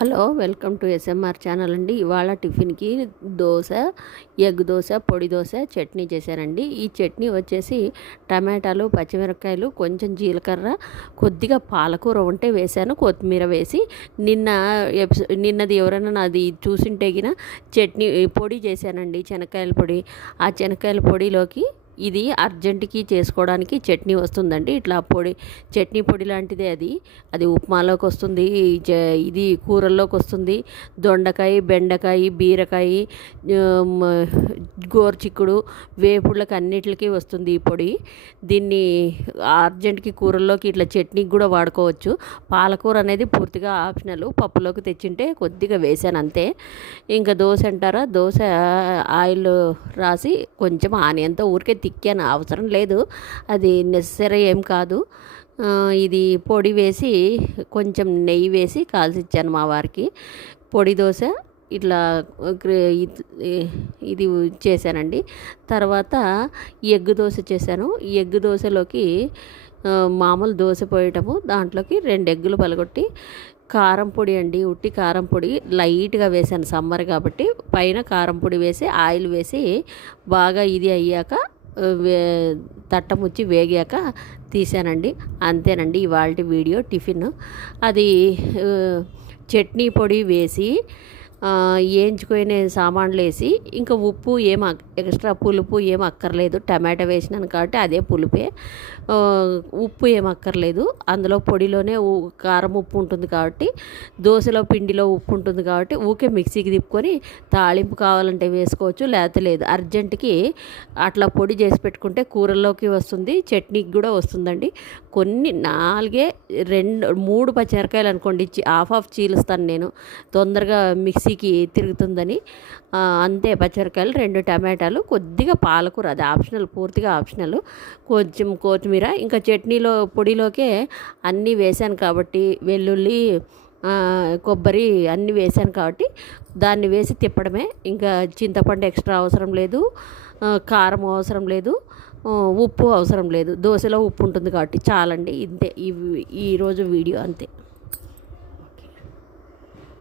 Hello welcome to SMR channel అండి. ఇవాళ టిఫిన్కి దోశ, ఎగ్ దోశ, పొడి దోశ, చట్నీ చేశానండి. ఈ చట్నీ వచ్చేసి టమాటాలు, పచ్చిమిరపకాయలు, కొంచెం జీలకర్ర, కొద్దిగా పాలకూర ఉంటే వేశాను, కొత్తిమీర వేసి. నిన్నది ఎవరైనా నాది చూసింటే గిన చట్నీ పొడి చేశానండి, శనక్కాయల పొడి. ఆ శనక్కాయల పొడిలోకి ఇది అర్జెంటుకి చేసుకోవడానికి చట్నీ వస్తుందండి. ఇట్లా చట్నీ పొడి లాంటిదే అది ఉప్మాలోకి వస్తుంది, ఇది కూరల్లోకి వస్తుంది. దొండకాయ, బెండకాయ, బీరకాయ, గోరుచిక్కుడు, వేపుళ్ళకి అన్నిటికీ వస్తుంది ఈ పొడి. దీన్ని అర్జెంటుకి కూరల్లోకి ఇట్లా చట్నీకి కూడా వాడుకోవచ్చు. పాలకూర అనేది పూర్తిగా ఆప్షనల్, పప్పులోకి తెచ్చింటే కొద్దిగా వేసాను అంతే. ఇంకా దోశ అంటారా, దోశ ఆయిల్ రాసి కొంచెం ఆనియన్తో ఊరికే తిక్కాను, అవసరం లేదు, అది నెసరీ ఏం కాదు. ఇది పొడి వేసి కొంచెం నెయ్యి వేసి కాల్చిచ్చాను మా వారికి. పొడి దోశ ఇట్లా ఇది చేశానండి. తర్వాత ఎగ్ దోశ చేశాను. ఎగ్ దోశలోకి మామూలు దోశ పోయటము, దాంట్లోకి 2 ఎగ్గులు పలగొట్టి కారం పొడి అండి, ఉట్టి కారం పొడి లైట్గా వేసాను, సమ్మర్ కాబట్టి. పైన కారం పొడి వేసి ఆయిల్ వేసి బాగా ఇది అయ్యాక తట్టముచ్చి వేగాక తీసానండి. అంతేనండి ఇవాల్టి వీడియో టిఫిన్. అది చట్నీ పొడి వేసి వేయించుకునే సామాన్లు వేసి, ఇంకా ఉప్పు ఎక్స్ట్రా పులుపు ఏం అక్కర్లేదు, టమాటా వేసినాను కాబట్టి అదే పులుపే. ఉప్పు ఏం అక్కర్లేదు, అందులో పొడిలోనే కారం ఉప్పు ఉంటుంది కాబట్టి, దోశలో పిండిలో ఉప్పు ఉంటుంది కాబట్టి ఊకే మిక్సీకి తిప్పుకొని తాళింపు కావాలంటే వేసుకోవచ్చు, లేకపోతే లేదు. అర్జెంటుకి అట్లా పొడి చేసి పెట్టుకుంటే కూరల్లోకి వస్తుంది, చట్నీకి కూడా వస్తుందండి. కొన్ని 3 పచ్చిమిరకాయలు అనుకోండి, హాఫ్ చీలుస్తాను నేను, తొందరగా మిక్సీకి తిరుగుతుందని. అంతే, పచ్చిమిరకాయలు, 2 టమాటాలు, కొద్దిగా పాలకూర, అది ఆప్షనల్, పూర్తిగా ఆప్షనల్, కొంచెం కొత్తిమీర. ఇంకా చట్నీలో పొడిలోకే అన్నీ వేసాను కాబట్టి, వెల్లుల్లి, కొబ్బరి అన్నీ వేసాను కాబట్టి దాన్ని వేసి తిప్పడమే. ఇంకా చింతపండు ఎక్స్ట్రా అవసరం లేదు, కారం అవసరం లేదు, ఉప్పు అవసరం లేదు. దోశలో ఉప్పు ఉంటుంది కాబట్టి చాలండి. ఇంతే ఈరోజు వీడియో, అంతే.